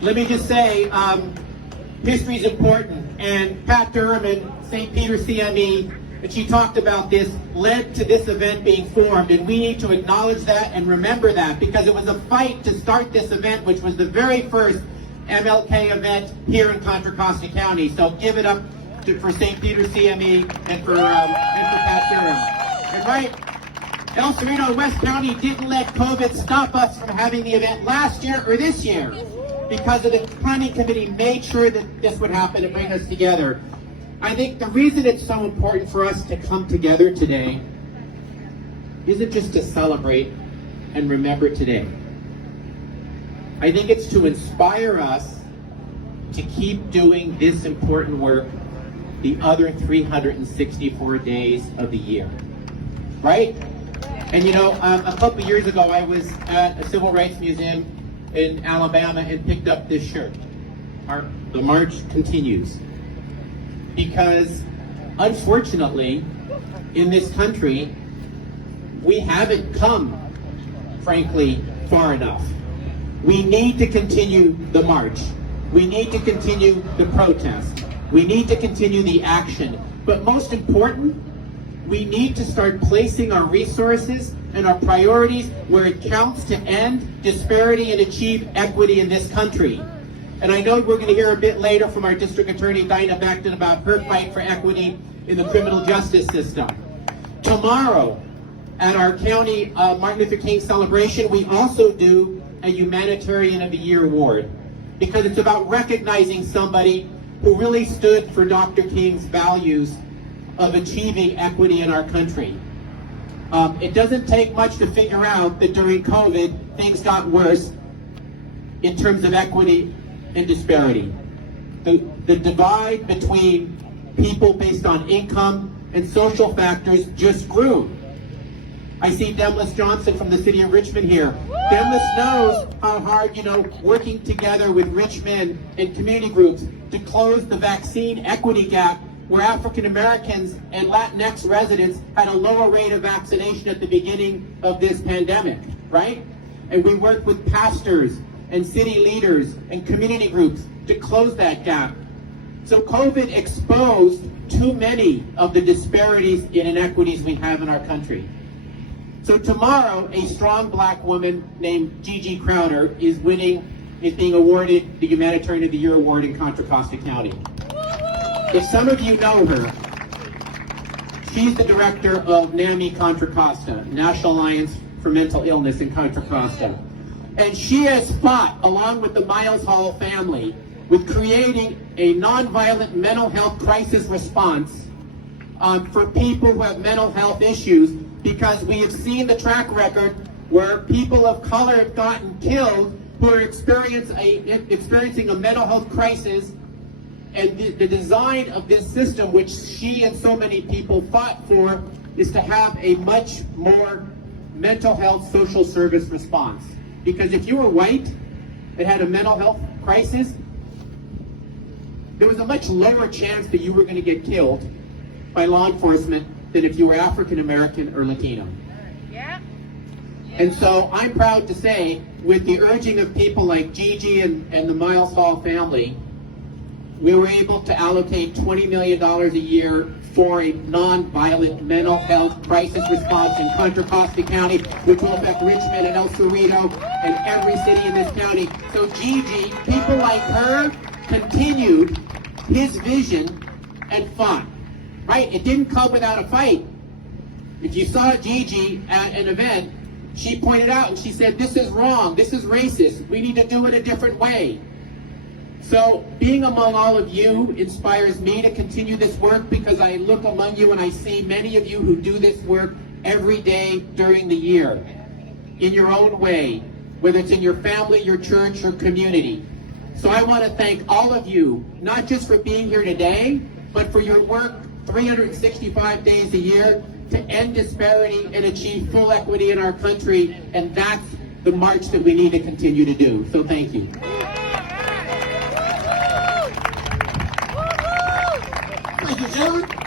Let me just say, history is important, and Pat Durham and St. Peter CME, and she talked about this, led to this event being formed, and we need to acknowledge that and remember that, because it was a fight to start this event, which was the very first MLK event here in Contra Costa County. So give it up for St. Peter CME and for Pat Durham. And right, El Cerrito and West County didn't let COVID stop us from having the event last year or this year, because of the planning committee made sure that this would happen to bring us together. I think the reason it's so important for us to come together today isn't just to celebrate and remember today. I think it's to inspire us to keep doing this important work the other 364 days of the year, right? And you know, a couple of years ago, I was at a civil rights museum in Alabama and picked up this shirt. The march continues. Because unfortunately, in this country, we haven't come, frankly, far enough. We need to continue the march. We need to continue the protest. We need to continue the action. But most important, we need to start placing our resources and our priorities where it counts to end disparity and achieve equity in this country. And I know we're going to hear a bit later from our District Attorney, Dinah Beckton, about her fight for equity in the criminal justice system. Tomorrow, at our county Martin Luther King celebration, we also do a Humanitarian of the Year award, because it's about recognizing somebody who really stood for Dr. King's values of achieving equity in our country. It doesn't take much to figure out that during COVID, things got worse in terms of equity and disparity. The divide between people based on income and social factors just grew. I see Demlis Johnson from the city of Richmond here. Demlis knows how hard, working together with Richmond and community groups to close the vaccine equity gap, where African Americans and Latinx residents had a lower rate of vaccination at the beginning of this pandemic, right? And we worked with pastors and city leaders and community groups to close that gap. So COVID exposed too many of the disparities and inequities we have in our country. So tomorrow, a strong black woman named Gigi Crowder is being awarded the Humanitarian of the Year award in Contra Costa County. If some of you know her, she's the director of NAMI Contra Costa, National Alliance for Mental Illness in Contra Costa. And she has fought, along with the Miles Hall family, with creating a nonviolent mental health crisis response for people who have mental health issues, because we have seen the track record where people of color have gotten killed who are experiencing a mental health crisis. And the design of this system, which she and so many people fought for, is to have a much more mental health social service response. Because if you were white and had a mental health crisis, there was a much lower chance that you were going to get killed by law enforcement than if you were African American or Latino. Yeah. And so I'm proud to say, with the urging of people like Gigi and the Miles Hall family, we were able to allocate $20 million a year for a nonviolent mental health crisis response in Contra Costa County, which will affect Richmond and El Cerrito and every city in this county. So Gigi, people like her, continued his vision and fought, right? It didn't come without a fight. If you saw Gigi at an event, she pointed out and she said, "This is wrong, this is racist, we need to do it a different way." So being among all of you inspires me to continue this work, because I look among you and I see many of you who do this work every day during the year, in your own way, whether it's in your family, your church, or community. So I want to thank all of you, not just for being here today, but for your work 365 days a year to end disparity and achieve full equity in our country. And that's the march that we need to continue to do. So thank you. Thank you, gentlemen.